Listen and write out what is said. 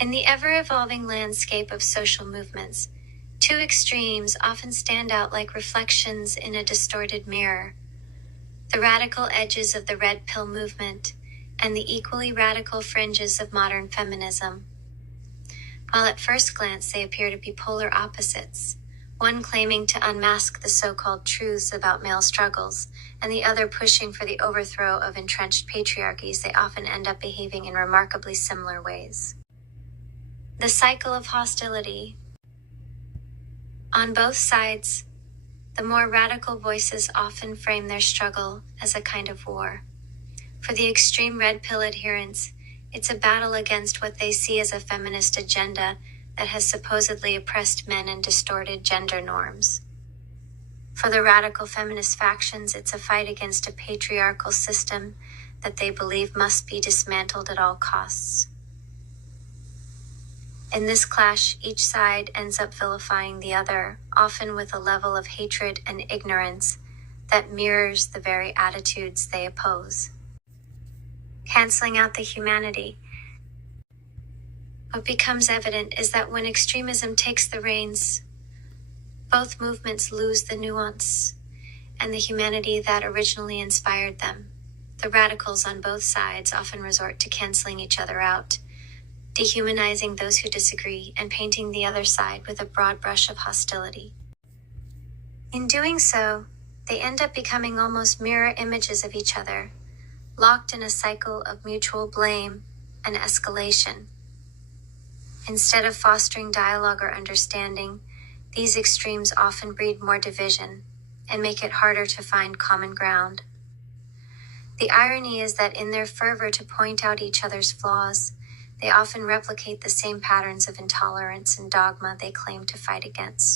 In the ever-evolving landscape of social movements, two extremes often stand out like reflections in a distorted mirror: the radical edges of the red pill movement and the equally radical fringes of modern feminism. While at first glance they appear to be polar opposites, one claiming to unmask the so-called truths about male struggles, and the other pushing for the overthrow of entrenched patriarchies, they often end up behaving in remarkably similar ways. The cycle of hostility. On both sides, the more radical voices often frame their struggle as a kind of war. For the extreme red pill adherents, it's a battle against what they see as a feminist agenda that has supposedly oppressed men and distorted gender norms. For the radical feminist factions, it's a fight against a patriarchal system that they believe must be dismantled at all costs. In this clash, each side ends up vilifying the other, often with a level of hatred and ignorance that mirrors the very attitudes they oppose. Canceling out the humanity. What becomes evident is that when extremism takes the reins, both movements lose the nuance and the humanity that originally inspired them. The radicals on both sides often resort to canceling each other out, dehumanizing those who disagree and painting the other side with a broad brush of hostility. In doing so, they end up becoming almost mirror images of each other, locked in a cycle of mutual blame and escalation. Instead of fostering dialogue or understanding, these extremes often breed more division and make it harder to find common ground. The irony is that in their fervor to point out each other's flaws, they often replicate the same patterns of intolerance and dogma they claim to fight against.